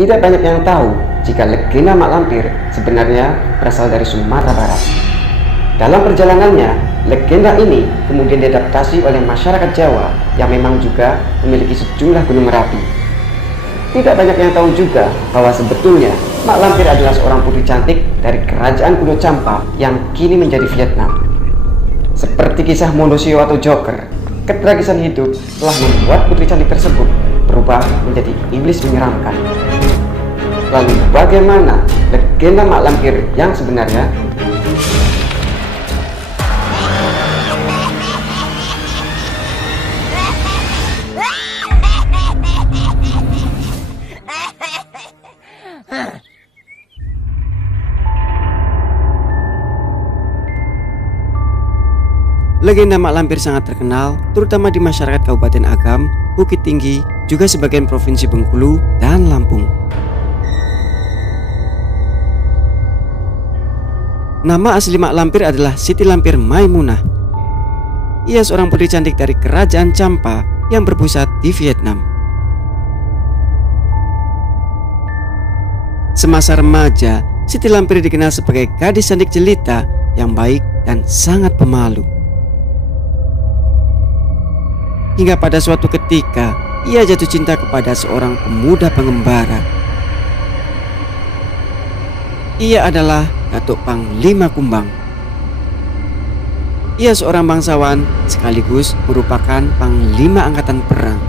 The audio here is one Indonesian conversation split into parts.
Tidak banyak yang tahu jika legenda Mak Lampir sebenarnya berasal dari Sumatera Barat. Dalam perjalanannya, legenda ini kemudian diadaptasi oleh masyarakat Jawa yang memang juga memiliki sejumlah gunung Merapi. Tidak banyak yang tahu juga bahwa sebetulnya Mak Lampir adalah seorang putri cantik dari kerajaan Pulau Campa yang kini menjadi Vietnam. Seperti kisah Mondosio atau Joker, ketragisan hidup telah membuat putri cantik tersebut berubah menjadi iblis menyeramkan. Lalu bagaimana legenda Mak Lampir yang sebenarnya? Legenda Mak Lampir sangat terkenal, terutama di masyarakat Kabupaten Agam, Bukit Tinggi, juga sebagian Provinsi Bengkulu dan Lampung. Nama asli Mak Lampir adalah Siti Lampir Maimunah. Ia seorang putri cantik dari Kerajaan Campa yang berpusat di Vietnam. Semasa remaja, Siti Lampir dikenal sebagai gadis cantik jelita yang baik dan sangat pemalu. Hingga pada suatu ketika, ia jatuh cinta kepada seorang pemuda pengembara. Ia adalah Datuk Panglima Kumbang. Ia seorang bangsawan sekaligus merupakan Panglima Angkatan Perang.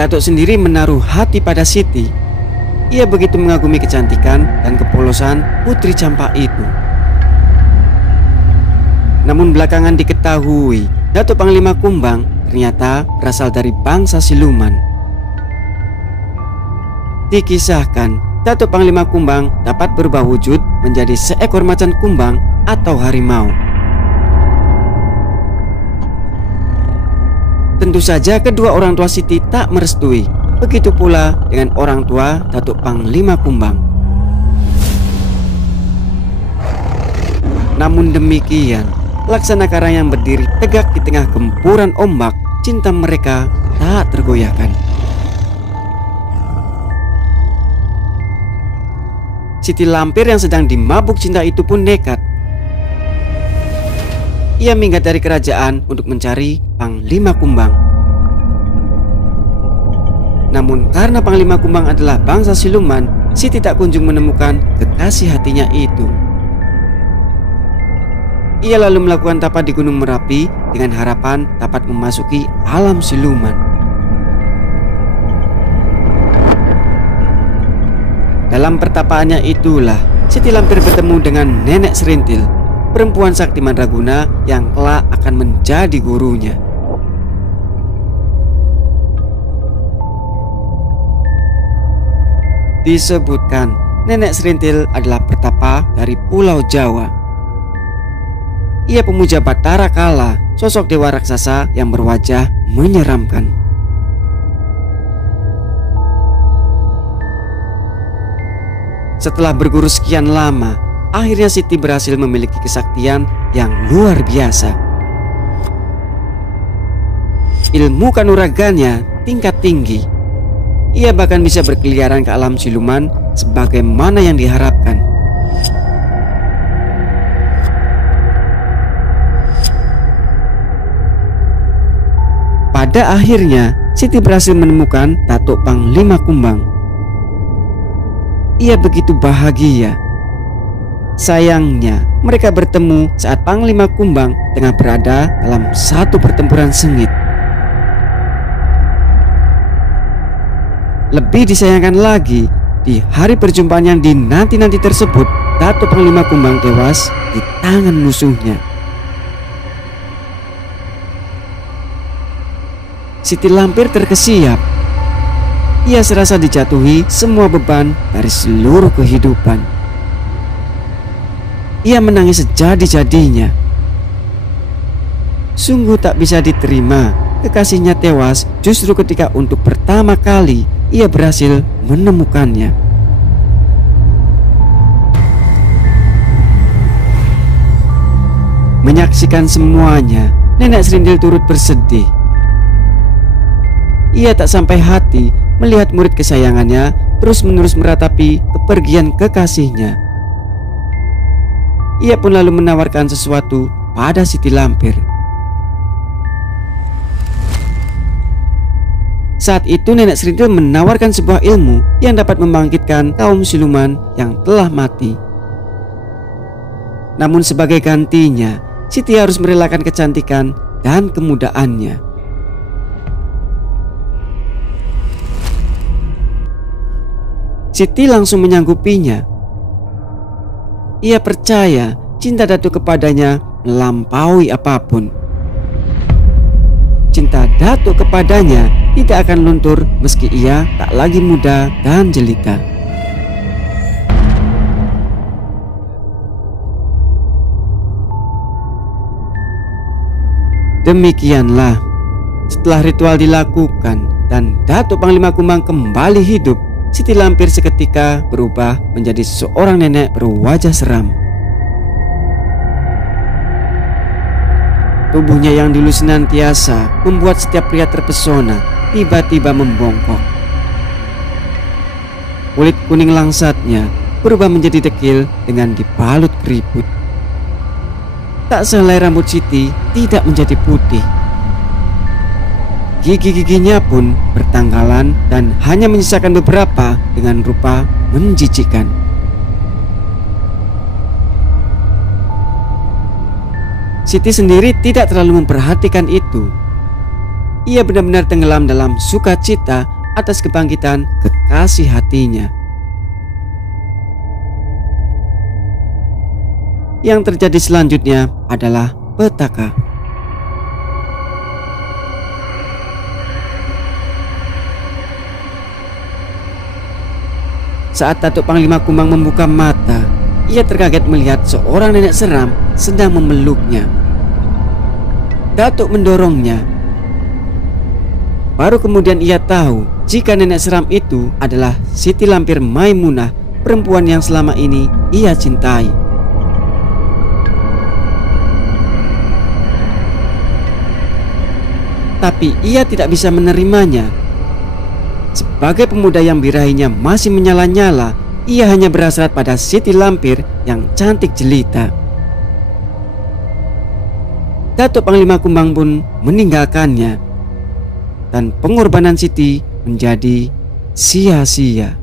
Datuk sendiri menaruh hati pada Siti. Ia begitu mengagumi kecantikan dan kepolosan putri Campa itu. Namun belakangan diketahui Datuk Panglima Kumbang ternyata berasal dari bangsa siluman. Dikisahkan Datuk Panglima Kumbang dapat berubah wujud menjadi seekor macan kumbang atau harimau. Tentu saja kedua orang tua Siti tak merestui. Begitu pula dengan orang tua Datuk Panglima Kumbang. Namun demikian, Laksana karang yang berdiri tegak di tengah gempuran ombak, cinta mereka tak tergoyahkan. Siti Lampir yang sedang dimabuk cinta itu pun nekat. Ia minggat dari kerajaan untuk mencari Panglima Kumbang. Namun karena Panglima Kumbang adalah bangsa siluman, Siti tak kunjung menemukan kekasih hatinya itu. Ia lalu melakukan tapa di Gunung Merapi dengan harapan dapat memasuki alam siluman. Dalam pertapaannya itulah Siti Lampir bertemu dengan Nenek Serintil, perempuan sakti mandraguna yang kelak akan menjadi gurunya. Disebutkan Nenek Serintil adalah pertapa dari Pulau Jawa. Ia pemuja Batara Kala, sosok dewa raksasa yang berwajah menyeramkan. Setelah berguru sekian lama, akhirnya Siti berhasil memiliki kesaktian yang luar biasa. Ilmu kanuraganya tingkat tinggi. Ia bahkan bisa berkeliaran ke alam siluman sebagaimana yang diharapkan. Pada akhirnya, Siti berhasil menemukan Datuk Panglima Kumbang. Ia begitu bahagia. Sayangnya, mereka bertemu saat Panglima Kumbang tengah berada dalam satu pertempuran sengit. Lebih disayangkan lagi, di hari perjumpaan yang dinanti-nanti tersebut, Datuk Panglima Kumbang tewas di tangan musuhnya. Siti Lampir terkesiap. Ia serasa dijatuhi semua beban dari seluruh kehidupan. Ia menangis sejadi-jadinya. Sungguh tak bisa diterima kekasihnya tewas justru ketika untuk pertama kali ia berhasil menemukannya. Menyaksikan semuanya, Nenek Serintil turut bersedih. ia tak sampai hati melihat murid kesayangannya terus-menerus meratapi kepergian kekasihnya. Ia pun lalu menawarkan sesuatu pada Siti Lampir. Saat itu Nenek Serintil menawarkan sebuah ilmu yang dapat membangkitkan kaum siluman yang telah mati. Namun sebagai gantinya, Siti harus merelakan kecantikan dan kemudaannya. Siti langsung menyanggupinya. Ia percaya cinta Datuk kepadanya melampaui apapun. Cinta Datuk kepadanya tidak akan luntur meski ia tak lagi muda dan jelita. Demikianlah, setelah ritual dilakukan dan Datuk Panglima Kumbang kembali hidup, Siti Lampir seketika berubah menjadi seorang nenek berwajah seram. Tubuhnya yang dulu senantiasa membuat setiap pria terpesona tiba-tiba membongkok. Kulit kuning langsatnya berubah menjadi dekil dengan dibalut keriput. Tak sehelai rambut Siti tidak menjadi putih. Gigi-giginya pun bertanggalan dan hanya menyisakan beberapa dengan rupa menjijikkan. Siti sendiri tidak terlalu memperhatikan itu. Ia benar-benar tenggelam dalam sukacita atas kebangkitan kekasih hatinya. Yang terjadi selanjutnya adalah petaka. Saat Datuk Panglima Kumbang membuka mata, ia terkaget melihat seorang nenek seram sedang memeluknya. Datuk mendorongnya. Baru kemudian ia tahu jika nenek seram itu adalah Siti Lampir Maimunah, perempuan yang selama ini ia cintai. Tapi ia tidak bisa menerimanya. Sebagai pemuda yang birahinya masih menyala-nyala, ia hanya berhasrat pada Siti Lampir yang cantik jelita. Datuk Panglima Kumbang pun meninggalkannya, dan pengorbanan Siti menjadi sia-sia.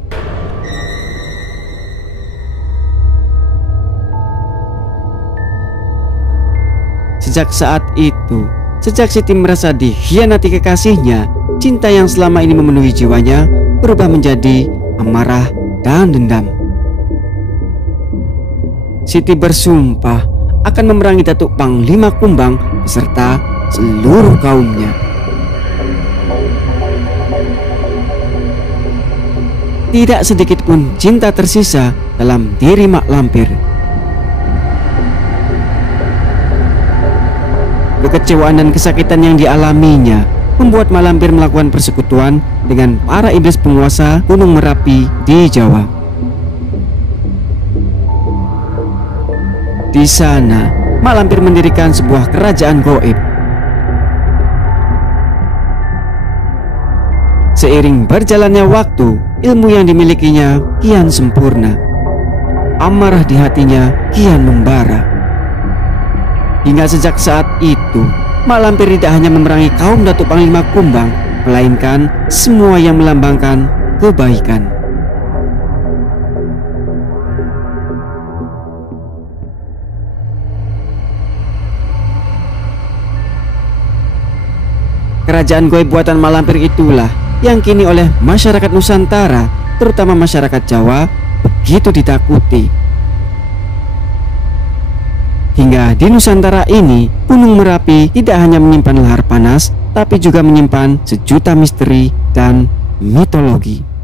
Sejak saat itu, sejak Siti merasa dikhianati kekasihnya, cinta yang selama ini memenuhi jiwanya berubah menjadi amarah dan dendam. Siti bersumpah akan memerangi Datuk Panglima Kumbang beserta seluruh kaumnya. Tidak sedikit pun cinta tersisa dalam diri Mak Lampir. Kekecewaan dan kesakitan yang dialaminya membuat Mak Lampir melakukan persekutuan dengan para iblis penguasa Gunung Merapi di Jawa. Di sana, Mak Lampir mendirikan sebuah kerajaan gaib. Seiring berjalannya waktu, ilmu yang dimilikinya kian sempurna. Amarah di hatinya kian membara. Hingga sejak saat itu, Mak Lampir tidak hanya memerangi kaum Datuk Panglima Kumbang, melainkan semua yang melambangkan kebaikan. Kerajaan gaib buatan Mak Lampir itulah yang kini oleh masyarakat Nusantara, terutama masyarakat Jawa, begitu ditakuti. Hingga di Nusantara ini, Gunung Merapi tidak hanya menyimpan lahar panas, tapi juga menyimpan sejuta misteri dan mitologi.